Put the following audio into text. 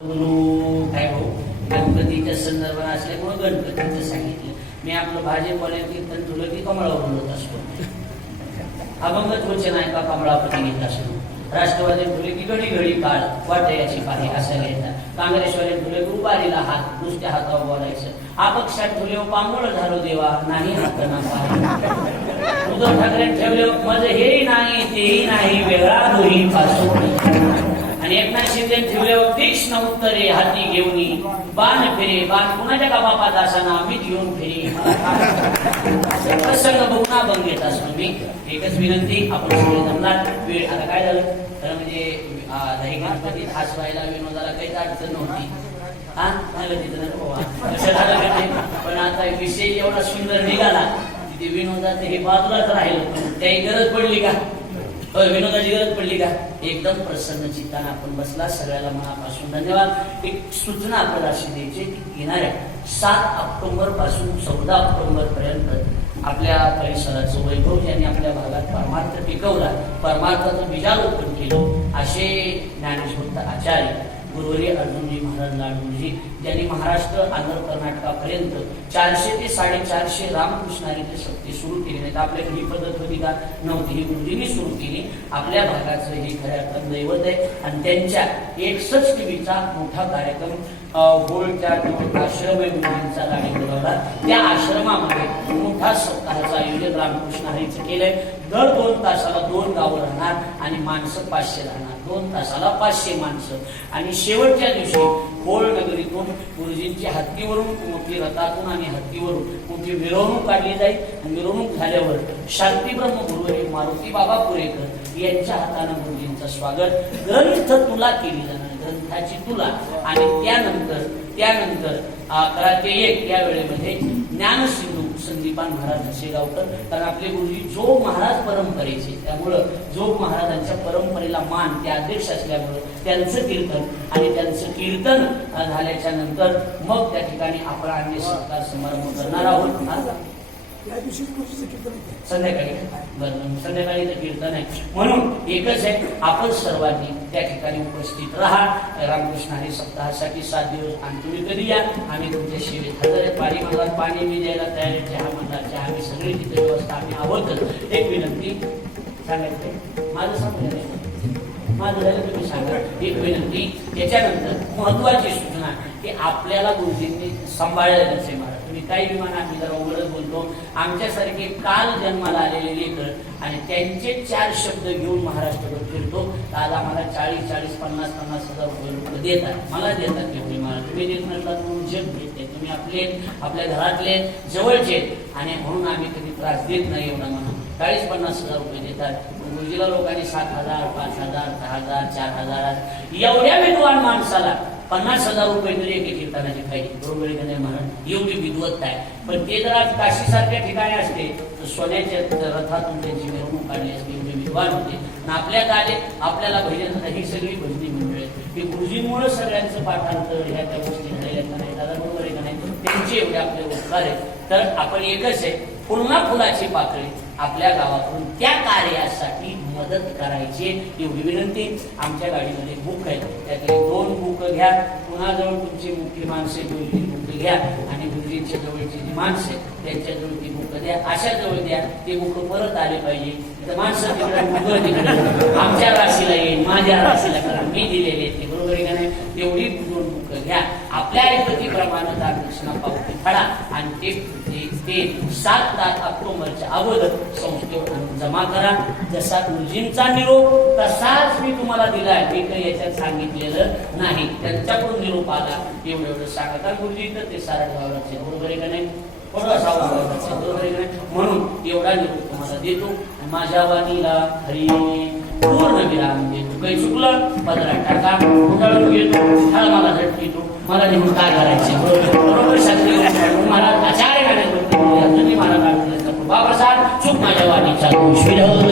गुरु काय गणपतीच्या संदर्भात असल्यामुळे गणपतीचं सांगितलं. मी आपलं भाजपवाल्या कीर्तन तुला की कमळावर बोलत असतो. अभंगच वचन आहे का कमळापती घेत असतो? राष्ट्रवादी फुले की घडी घडी काळ वाटयाची पाणी असायला येतात. काँग्रेसवाले फुले की हात नुसत्या हातावर बोलायचं. अपक्षात फुले पांगोळ झालो देवा नाही हात ना उद्धव ठाकरे ठेवले माझं हेही नाही तेही नाही वेगळा दोही पासून आणि एकनाथ शिंदे ठेवल्यावर तीक्ष्ण उत्तरे हाती घेऊन बाण फिरे बाण कुणाच्या का बापात असाना मीच घेऊन फिरे प्रसंग बघून अभंग घेत असतो. मी एकच विनंती आपण सगळे जमणार. वेळ आता काय झालं? तर म्हणजे दहिकांपती हास व्हायला हसवायला विनोदाला काहीच अडचण नव्हती. हा? झालं तिथं हो, झालं पण आता विषय एवढा सुंदर निघाला तिथे विनोदाचं हे बाजूलाच राहिलं. त्याही गरज पडली का? विनोदाची गरज पडली का? एकदम प्रसन्न चित्तानं आपण बसला. सगळ्याला मनापासून धन्यवाद. एक सूचना आपल्याला अशी द्यायची की येणाऱ्या सात ऑक्टोबरपासून चौदा ऑक्टोबर पर्यंत आपल्या परिसराचं वैभव यांनी आपल्या भागात परमार्थ पिकवला परमार्थाचं बीजारोपण केलं. असे ज्ञानेश्वर आचार्य गुरुवारी अर्जुनजी महाराज लाडूजी ज्यांनी महाराष्ट्र आंध्र कर्नाटकापर्यंत चारशे ते साडेचारशे रामकृष्णारीचे सत्य सुरू केले नाही आपल्याकडे ही पद्धत होती का? नव्हती. ही गुरुजींनी सुरू केली. आपल्या भागाचं हे खऱ्या अर्थात दैवत आहे. आणि त्यांच्या एकसष्ट टीव्हीचा मोठा कार्यक्रम अं, गोळच्या आश्रम आहे गुरुजींचा त्या आश्रमामध्ये मोठा सत्कार रामकृष्ण हरीचं केलंय. दर दोन तासाला दोन गावं राहणार आणि माणसं पाचशे राहणार. दोन तासाला पाचशे माणसं. आणि शेवटच्या दिवशी होळनगरीतून गुरुजींची हत्तीवरून मोठी रथातून आणि हत्तीवरून मोठी मिरवणूक काढली जाईल. मिरवणूक झाल्यावर शांतीब्रह्म गुरुवारी मारुती बाबा पुरेकर यांच्या हातानं गुरुजींचं स्वागत. ग्रंथ तुला केली जाणार. ग्रंथाची तुला. आणि त्यानंतर त्यानंतर अकरा ते एक या वेळेमध्ये ज्ञानसिंधू संदीपान महाराज नशेगावकर कारण आपले गुरुजी जोग महाराज परंपरेचे. त्यामुळं जोग महाराजांच्या परंपरेला मान ते अध्यक्ष असल्यामुळं त्यांचं कीर्तन आणि त्यांचं कीर्तन झाल्याच्यानंतर मग त्या ठिकाणी आपण अन्य सत्कार समारंभ करणार आहोत. त्या दिवशी गुरुजीचं कीर्तन आहे. संध्याकाळी. बरं संध्याकाळी तर कीर्तन आहे. म्हणून एकच आहे आपण सर्वांनी त्या ठिकाणी उपस्थित राहा. रामकृष्ण हरी सप्ताहासाठी सात दिवस आणि तुम्ही कधी या? आम्ही तुमच्या शिवेत हजर आहे. पाणी म्हणतात पाणी मी द्यायला तयार आहे. चहा म्हणतात चहा आम्ही सगळी तिथे व्यवस्था आम्ही आहोतच एक विनंती सांगायचं माझं सांगायचं माझं झालं तुम्ही सांगा. एक विनंती त्याच्यानंतर महत्वाची सूचना की आपल्याला गुरुजींनी सांभाळलेलंच आहे मला तुम्ही काही विमान आम्ही जरा उघडत बोलतो. आमच्यासारखे काल जन्माला आलेले लेकर आणि त्यांचे चार शब्द घेऊन महाराष्ट्रभर फिरतो. आज आम्हाला चाळीस चाळीस पन्नास पन्नास हजार रुपये लोक देतात. मला देतात ते तुम्ही मला तुम्ही देत नसलात म्हणून जग भेटते. तुम्ही आपले आपल्या घरातले जवळचे. आणि म्हणून आम्ही कधी त्रास देत नाही एवढा म्हणून. चाळीस पन्नास हजार रुपये देतात. गुरुजीला लोकांनी सात हजार पाच हजार दहा हजार चार हजार एवढ्या विद्वान माणसाला पन्नास हजार रुपये तरी एके कीर्तनाची पाहिजे बरोबर का नाही म्हणत एवढी विद्वत्ता आहे. पण ते जर आज काशीसारख्या ठिकाणी असते तर सोन्याच्या रथातून त्यांची मिरवणूक काढली असते एवढे विद्वान होते. आणि आपल्यात आले आपल्याला भजन ही सगळी भजनी मंडळ हे की गुरुजींमुळे सगळ्यांचं पाठांतर ह्या त्या गोष्टी झालेल्या का नाही दादा बरोबर आहे का नाही? त्यांचे एवढे आपले उपकार आहेत. तर आपण एकच आहे पुन्हा फुलाची पाकळी आपल्या गावाकडून त्या कार्यासाठी मदत करायची एवढी विनंती. आमच्या गाडीमध्ये बुक आहेत. त्यातले दोन बुक घ्या. कुणाजवळ तुमची मुख्य माणसे गुरुजी बुक घ्या. आणि गुरुजींच्या जवळची जी माणसे त्यांच्याजवळ ती बुक द्या. अशा जवळ द्या. ते बुक परत आले पाहिजे. तर माणसं तिकडे तिकडे. आमच्या राशीला येईल माझ्या राशीला करा. मी दिलेले ते. बरोबर आहे का नाही? तेवढी दोन बुक घ्या. आपल्या ऐपतीप्रमाणे दानदक्षिणा पावती फाडा. आणि ते ते- सात तारख ऑक्टोबरच्या अगोदर संस्थेवर जमा करा. जसा गुरुजींचा निरोप तसाच मी तुम्हाला दिलाय. मी काही याच्यात सांगितलेलं नाही. त्यांच्याकडून निरोप आला. एवढं एवढं सांगा गुरुजी तर ते सारा गावाचे बरोबर आहे का नाही? बरोबर आहे. का नाही? म्हणून एवढा निरोप तुम्हाला देतो. माझ्या वाणीला हरी पूर्ण विराम देतो. काही चुकलं? पदरा टाका. उंडाळून घेतो. मला झटक येतो मला नेहमी काय करायचं बरोबर आचार्य गाण्यात तुम्ही